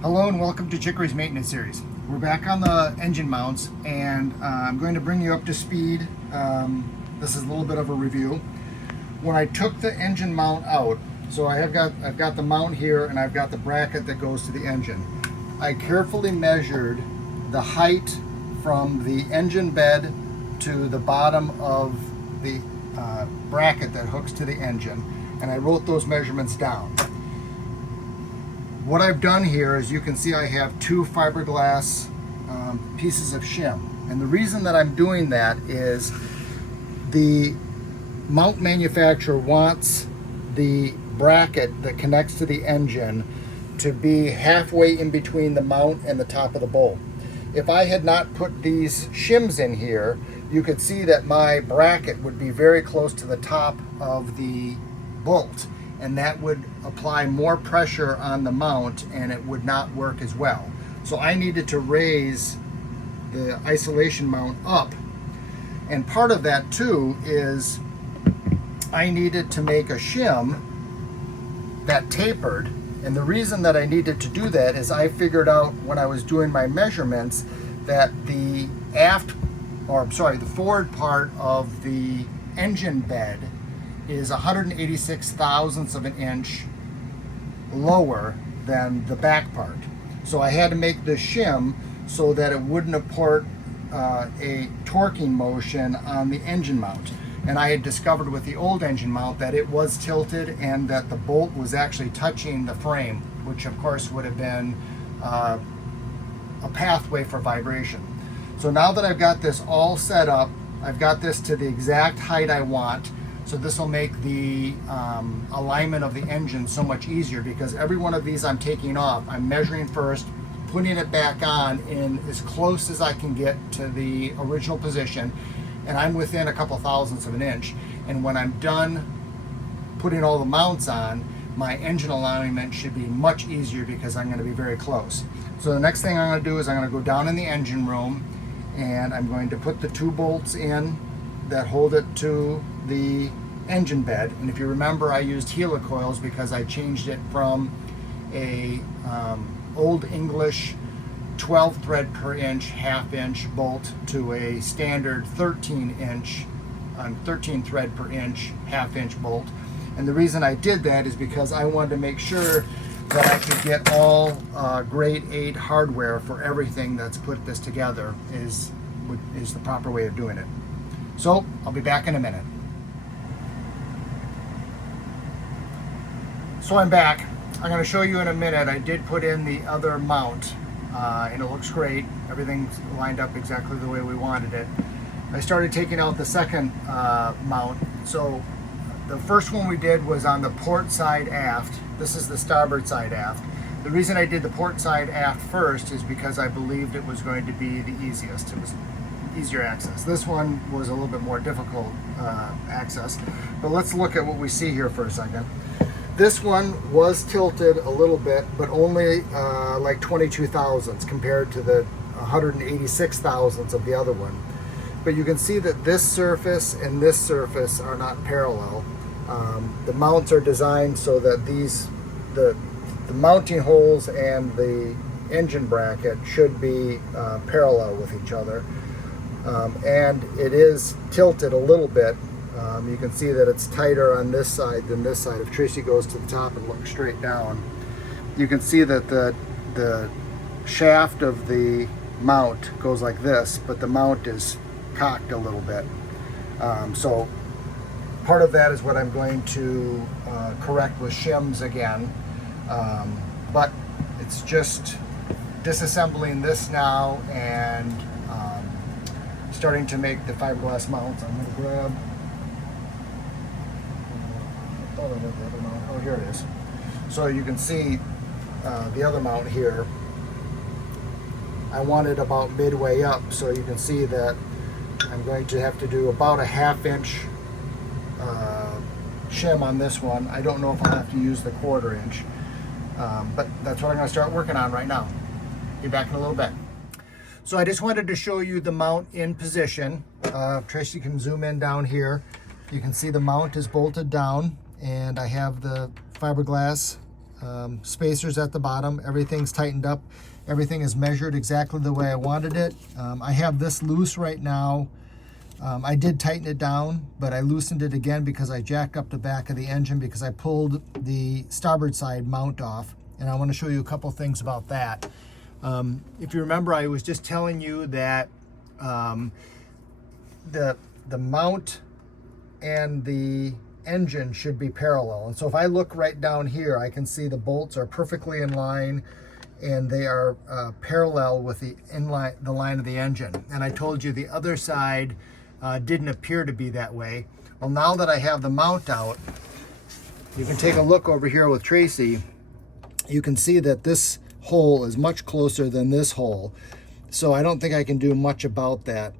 Hello and welcome to Chicory's maintenance series. We're back on the engine mounts and I'm going to bring you up to speed. This is a little bit of a review. When I took the engine mount out, so I've got the mount here and I've got the bracket that goes to the engine. I carefully measured the height from the engine bed to the bottom of the bracket that hooks to the engine, and I wrote those measurements down. What I've done here is, you can see I have two fiberglass pieces of shim. And the reason that I'm doing that is the mount manufacturer wants the bracket that connects to the engine to be halfway in between the mount and the top of the bolt. If I had not put these shims in here, you could see that my bracket would be very close to the top of the bolt, and that would apply more pressure on the mount and it would not work as well. So I needed to raise the isolation mount up. And part of that too is I needed to make a shim that tapered. And the reason that I needed to do that is I figured out when I was doing my measurements that the forward part of the engine bed is 186 thousandths of an inch lower than the back part. So I had to make the shim so that it wouldn't impart a torquing motion on the engine mount. And I had discovered with the old engine mount that it was tilted and that the bolt was actually touching the frame, which of course would have been a pathway for vibration. So now that I've got this all set up, I've got this to the exact height I want. So this will make the alignment of the engine so much easier, because every one of these I'm taking off, I'm measuring first, putting it back on in as close as I can get to the original position, and I'm within a couple thousandths of an inch. And when I'm done putting all the mounts on, my engine alignment should be much easier because I'm going to be very close. So the next thing I'm going to do is I'm going to go down in the engine room and I'm going to put the two bolts in that hold it to the engine bed. And if you remember, I used helicoils because I changed it from a old English 12 thread per inch half-inch bolt to a standard 13 thread per inch half-inch bolt. And the reason I did that is because I wanted to make sure that I could get all grade 8 hardware for everything that's put this together is the proper way of doing it. So I'll be back in a minute. So I'm back. I'm going to show you in a minute. I did put in the other mount and it looks great. Everything's lined up exactly the way we wanted it. I started taking out the second mount. So the first one we did was on the port side aft. This is the starboard side aft. The reason I did the port side aft first is because I believed it was going to be the easiest. It was easier access. This one was a little bit more difficult access, but let's look at what we see here for a second. This one was tilted a little bit, but only like 22 thousandths compared to the 186 thousandths of the other one. But you can see that this surface and this surface are not parallel. The mounts are designed so that the mounting holes and the engine bracket should be parallel with each other. And it is tilted a little bit. You can see that it's tighter on this side than this side. If Tracy goes to the top and looks straight down, you can see that the shaft of the mount goes like this, but the mount is cocked a little bit. So part of that is what I'm going to correct with shims again. But it's just disassembling this now and starting to make the fiberglass mounts. I'm going to grab, oh, here it is. So you can see the other mount here. I want it about midway up, so you can see that I'm going to have to do about a half-inch shim on this one. I don't know if I'll have to use the 1/4 inch, but that's what I'm going to start working on right now. Be back in a little bit. So I just wanted to show you the mount in position. Tracy can zoom in down here. You can see the mount is bolted down and I have the fiberglass spacers at the bottom. Everything's tightened up. Everything is measured exactly the way I wanted it. I have this loose right now. I did tighten it down, but I loosened it again because I jacked up the back of the engine because I pulled the starboard side mount off. And I want to show you a couple things about that. If you remember, I was just telling you that the mount and the engine should be parallel. And so if I look right down here, I can see the bolts are perfectly in line and they are parallel with the line of the engine. And I told you the other side didn't appear to be that way. Well, now that I have the mount out, you can take a look over here with Tracy. You can see that this hole is much closer than this hole. So I don't think I can do much about that.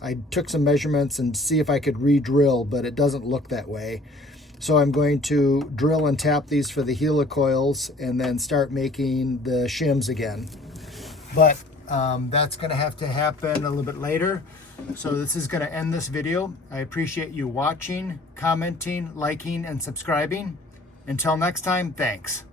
I took some measurements and see if I could re-drill, but it doesn't look that way. So I'm going to drill and tap these for the helicoils and then start making the shims again. But that's gonna have to happen a little bit later. So this is gonna end this video. I appreciate you watching, commenting, liking, and subscribing. Until next time, thanks.